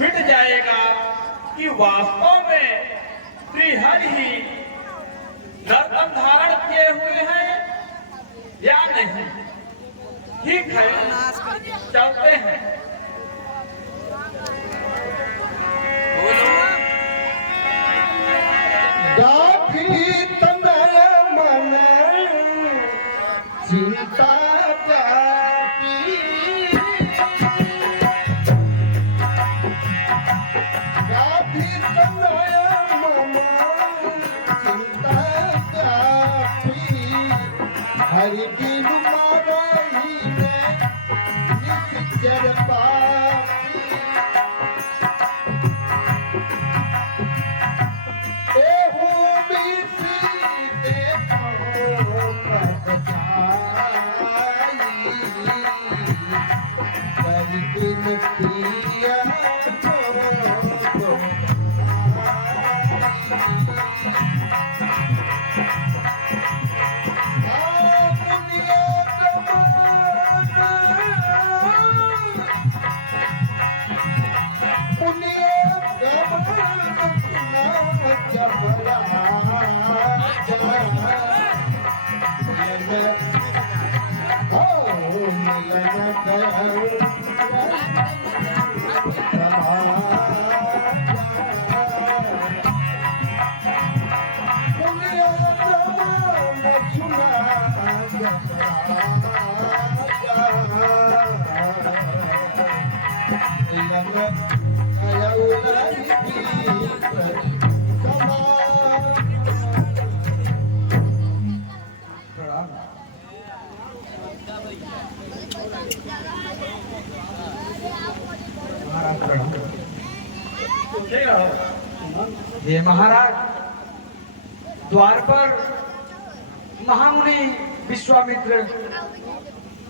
मिट जाएगा कि वास्तव में श्रीहरि ही नर्तन धारण किए हुए हैं या नहीं। ठीक है, चलते हैं। गाठी तनय मन चिंता जाती, गाठी तनय मन चिंता जाती, हरि दिन मारई में निश्चर पाती। ये महाराज, द्वार पर महामुनि विश्वामित्र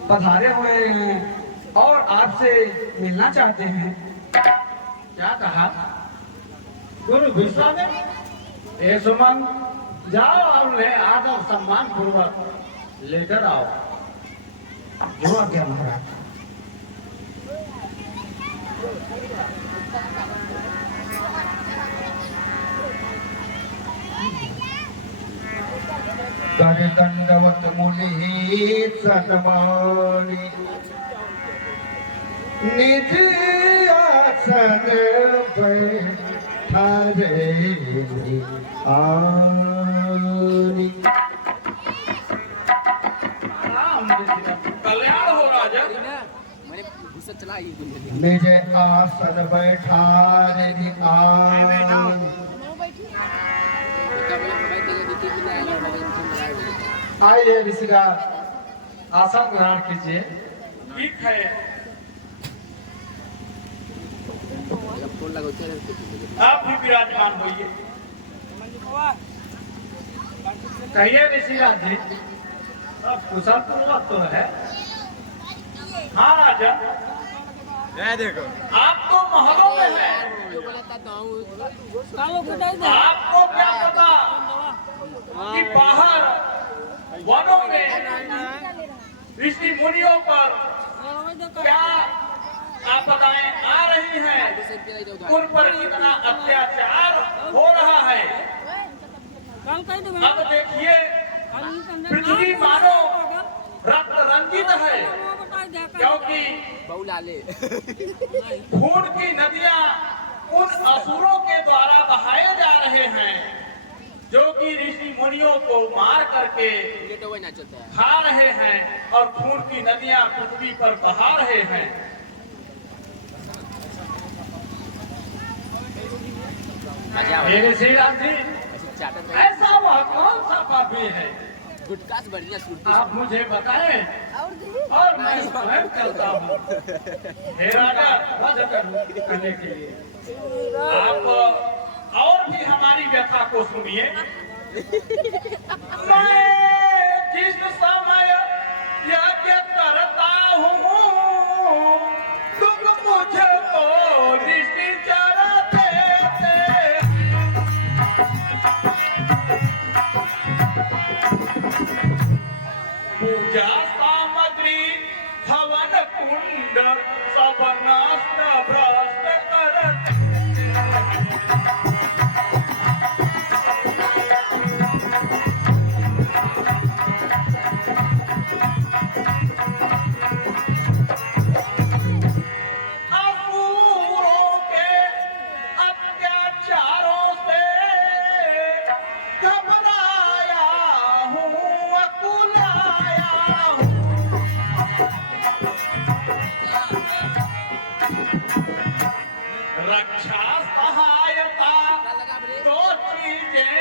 पधारे हुए हैं और आपसे मिलना चाहते हैं। क्या कहा? गुरु विश्वामित्र, ये सुमन, जाओ और उन्हें आदर सम्मान पूर्वक लेकर आओ। जो आज्ञा महाराज। कर दंडवत मुनि सन्मानी, निज आसन बैठारे आनी। कल्याण हो राजा। निज आसन बैठारे आनी। आइए ऋषिराज, आसन ग्रहण कीजिए। ठीक है, आप भी विराजमान होइए। कहिए ऋषिराज जी, सब कुशल पूर्वक तो है। हाँ राजा, देखो आप तो महलों में हैं। आपको क्या पता कि बाहर वनों में ऋषि मुनियों पर क्या आपदाएं आ रही हैं, उन पर कितना अत्याचार हो रहा है। अब देखिए, पृथ्वी मानो रक्त रंजित है, क्योंकि खून की नदियां उन असुरों के द्वारा बहाए जा रहे हैं जो कि ऋषि मुनियों को मार करके खा रहे हैं और खून की नदियां पृथ्वी पर बहा रहे हैं। मेरे श्री राम जी, ऐसा वह कौन सा पापी है? आप मुझे बताएं और मैं स्वयं चलता हूँ। हे राजा, वध करने के लिए आप और भी हमारी व्यथा को सुनिए। मैं जिस समय यज्ञ करता हूँ, तुम मुझको निश्चर देते। पूजा सामग्री हवन कुंड सब नष्ट भ्रष्ट असूरों के अत्याचारों से घबराया हूँ, अकुलाया हूँ। रक्षा सहायता दो चीजें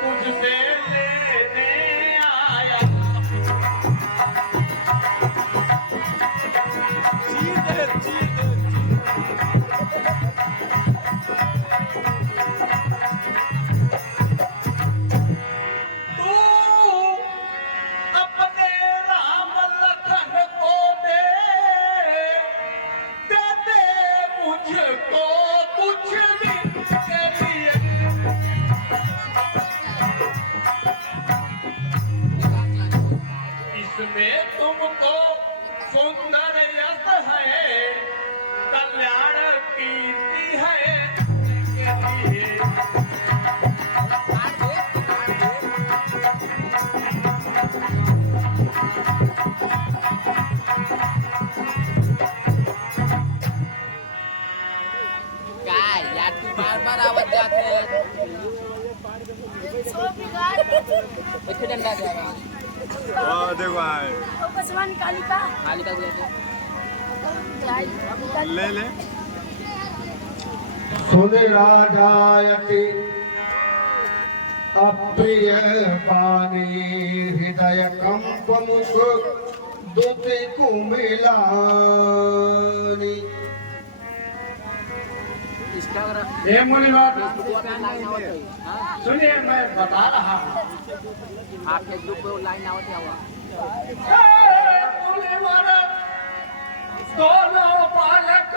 तुझसे लेने आया। तू अपने राम लखन को दे मुझको कुछ दिन के लिए। इसमें तुमको सुंदर यश है, कल्याण कीर्ति है के लिए। काय यार तू बार-बार आवाज जाते हैं। एक डंडा जा रहा है। देखो आए कालिका ले ले सुनिराजायते अप्रिय पानी हृदय कंपमुख दुति कुमिलानी। हे मुनिवर, हाँ सुनिए मैं बता रहा हूँ। आप फेसबुक पे लाइन आवत है हुआ मुनिवर दोनों बालक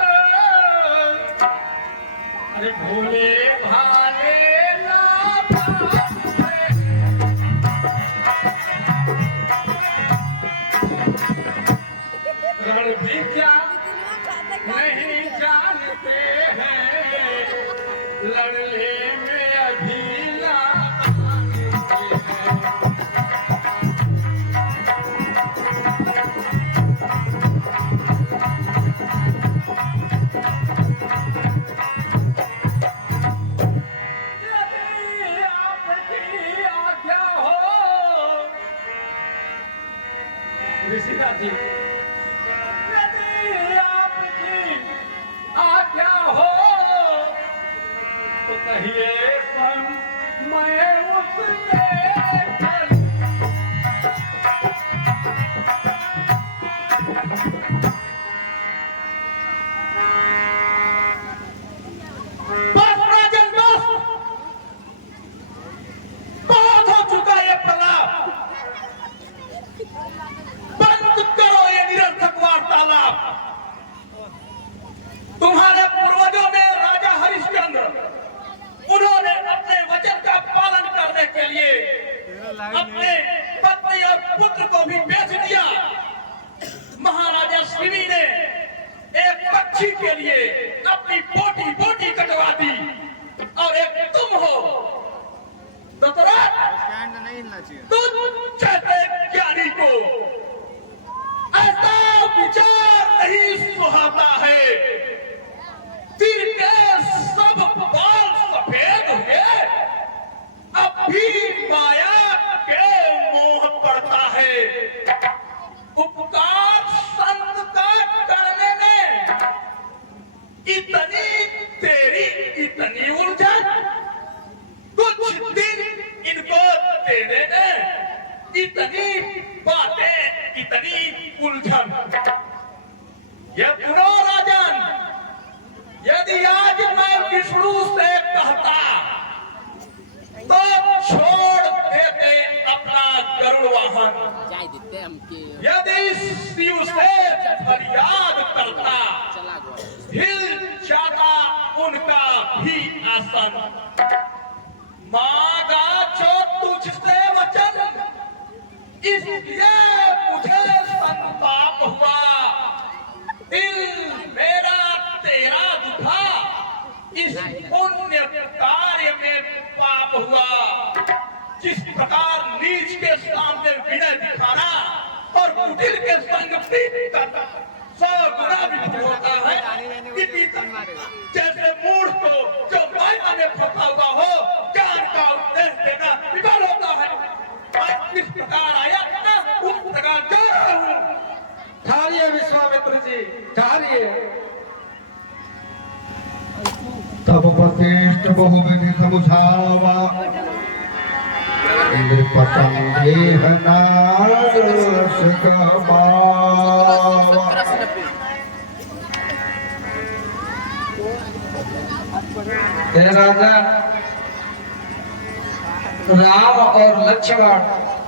अरे भोले भाले रण विद्या नहीं जानते हैं, लड़ने में अभी ऋषिराज जी, यदि आपकी आज्ञा हो तो कहिए मैं उससे बस राजन बस, बहुत हो चुका ये प्रलाप। बंद करो ये निरर्थक वार्तालाप। तुम्हारे पूर्वजों में राजा हरिश्चंद्र, उन्होंने अपने वचन का पालन करने के लिए अपने पत्नी और पुत्र को भी बेच दिया। महाराजा शिवी ने एक पक्षी के लिए अपनी बोटी बोटी कटवा दी, और एक तुम हो दशरथ, स्टैंड नहीं हिलना चाहिए। तुम चाहते ज्ञानी को ऐसा विचार नहीं सुहाता है। तीर के सब बाल सफेद हुए, अब भी माया के मोह पड़ता है। उपकार संत का करने में इतनी तेरी इतनी उलझन, कुछ दिन इनको देने में इतनी बातें इतनी उलझन। ये सुनो राजन, यदि आज मैं विष्णु से कहता तो छोड़ देते अपना गरुड़ वाहन। जाय देते हमके यदि शिव से फरियाद करता चला गया। हिल जाता उनका भी आसन। मांगा जो तुझसे वचन, इसलिए मुझे संताप हुआ। दिल मेरा तेरा दुखा, इस पुण्य कार्य में पाप हुआ। जिस प्रकार नीच के सामने विनय दिखाना और कुटिल के संग प्रीत करना 100 गुना विफल होता है। जैसे मूढ़ को जो माया में फंसा हुआ हो ज्ञान का उपदेश देना विफल होता है। आज किस प्रकार आया ना उस प्रकार जा रहा हूँ। ठहरिए विश्वामित्र जी, ठहरिए। तब वशिष्ठ बहुविधि समुझावा नृपसंदेह नाश गवावा। हे राजा, राम और लक्ष्मण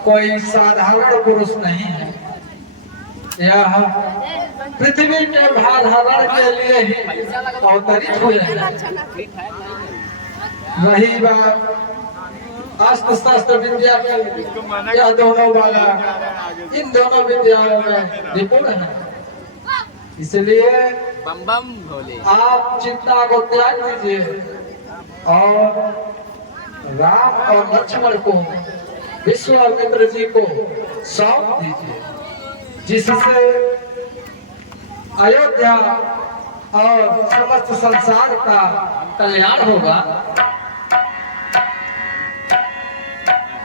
कोई साधारण पुरुष नहीं है। यह पृथ्वी के भाधारण के लिए ही अवतरित हुए हैं। रही बात अस्त्र शस्त्र विद्या की, यह दोनों वाला इन दोनों विद्याओं में निपुण है। इसलिए बम बम भोले। आप चिंता को त्याग दीजिए और राम और लक्ष्मण को विश्वामित्र जी को सौंप दीजिए, जिससे अयोध्या और समस्त संसार का कल्याण होगा।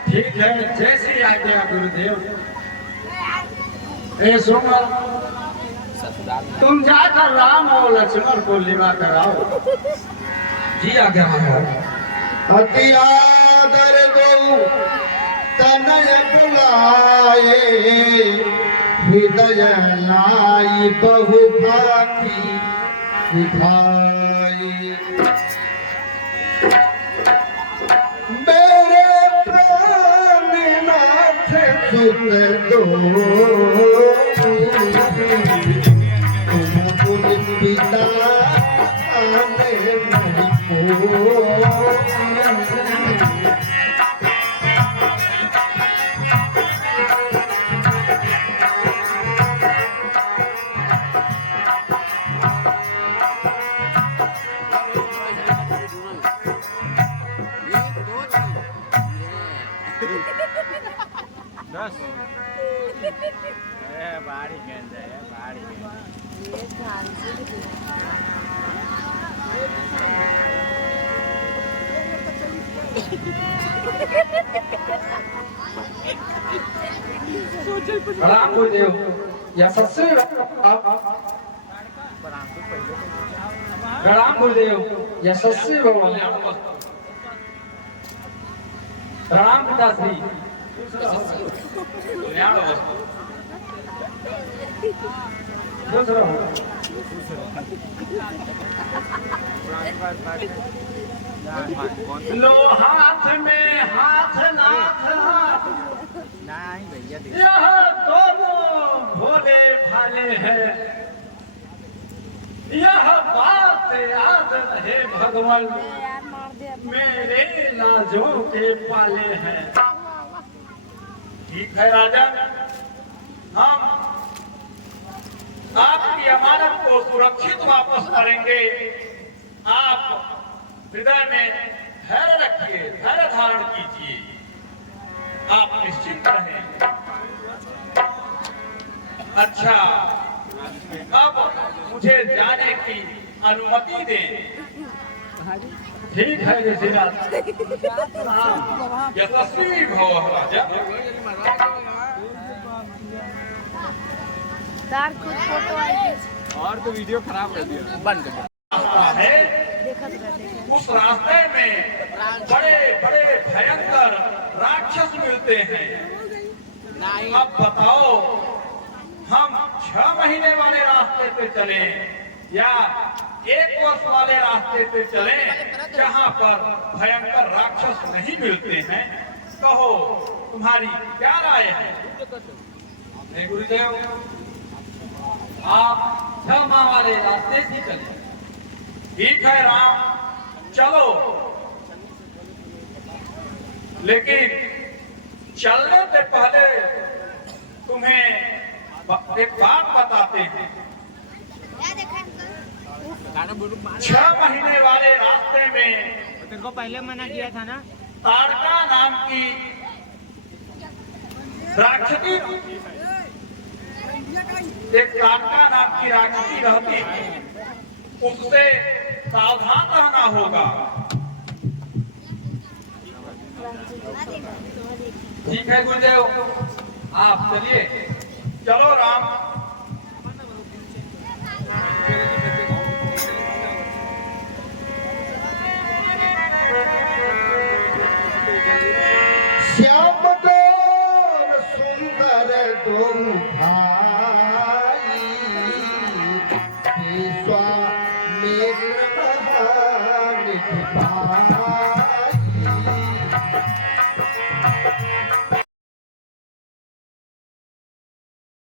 ठीक है, जैसी आज्ञा गुरुदेव। ए सुमन, तुम जाकर राम और लक्ष्मण को लिवा कराओ। जी आज्ञा है। अति आदर गौ तनय बुलाए हृदय लाई बहु भांति विधाई। मेरे प्राणनाथ सुत दो तुम पिता आने को। बाड़ी गेंद है, बाड़ी गेंद। प्रणाम गुरुदेव। यशस्वी प्रणाम गुरुदेव। यशस्वी भवन। प्रणाम पिताश्री। लो हाथ में हाथ नाथ नहीं भैया, यह दोनों भोले भाले हैं। यह बात याद रहे भगवान, मेरे लाजों के पाले हैं। ठीक है राजा, हम आपकी अमानत को सुरक्षित वापस करेंगे। आप हृदय में धैर्य रखिए, धैर्य धारण कीजिए। आप निश्चिंत रहें। अच्छा, अब मुझे जाने की अनुमति दें। ठीक है ऋषिराज। यशस्वी भव राजा। फोटो आएगी और तो वीडियो खराब कर दिया। बंद कर है उस रास्ते में बड़े बड़े भयंकर राक्षस मिलते हैं। नहीं। अब बताओ, हम 6 महीने वाले रास्ते पे चले या 1 वर्ष वाले रास्ते पे चले जहाँ पर भयंकर राक्षस नहीं मिलते हैं? कहो, तुम्हारी क्या राय है? नहीं गुरुदेव, आप 6 माह वाले रास्ते से चले। ठीक है राम, चलो। लेकिन चलने से पहले तुम्हें एक बात बताते हैं। 6 महीने वाले रास्ते में तेरे को पहले मना किया था ना। ताड़का नाम की राक्षसी, एक ताड़का नाम की राक्षसी रहती, उससे सावधान रहना होगा। ठीक है गुरुदेव, आप चलिए। चलो राम।